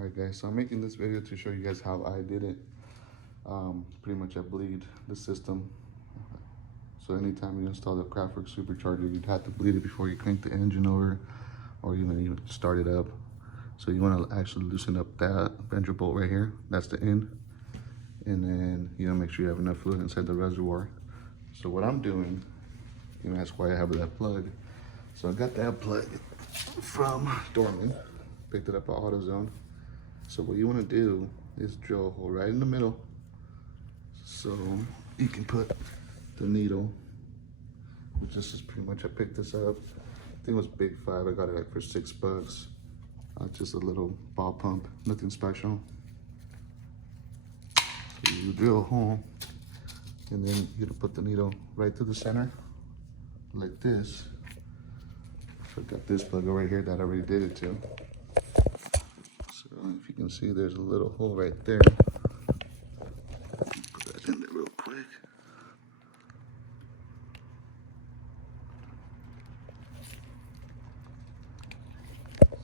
Alright guys, so I'm making this video to show you guys how I did it. Pretty much I bleed the system. So anytime you install the KraftWerks supercharger, you'd have to bleed it before you crank the engine over or even start it up. So you want to actually loosen up that ventral bolt right here. That's the end. And then make sure you have enough fluid inside the reservoir. So what I'm doing, that's why I have that plug. So I got that plug from Dorman, picked it up at AutoZone. So what you want to do is drill a hole right in the middle so you can put the needle, which this is pretty much, I picked this up, I think it was Big 5, I got it like for $6. Just a little ball pump, nothing special. So you drill a hole and then you're gonna put the needle right through the center like this. So I got this plug right here that I already did it to. So if you can see, there's a little hole right there. Put that in there real quick.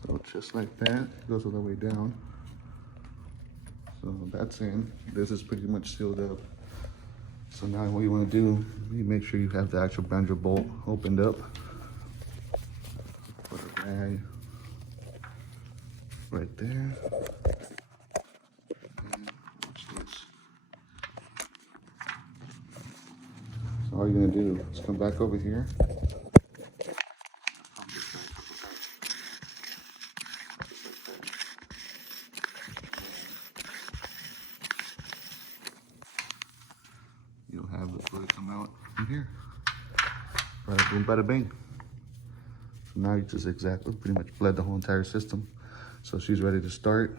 So just like that, it goes all the way down. So that's in. This is pretty much sealed up. So now what you want to do, you make sure you have the actual ventral bolt opened up. Put a rag right there. And watch this. So all you're gonna do is come back over here. You'll have the fluid come out from here. Right, boom, bada bing. So now you just pretty much bled the whole entire system. So she's ready to start.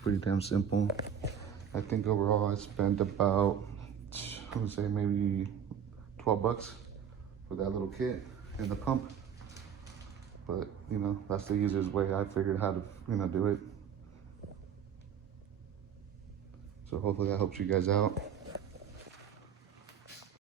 Pretty damn simple. I think overall I spent about, I would say maybe $12 for that little kit and the pump. But that's the easiest way I figured how to do it. So hopefully that helps you guys out.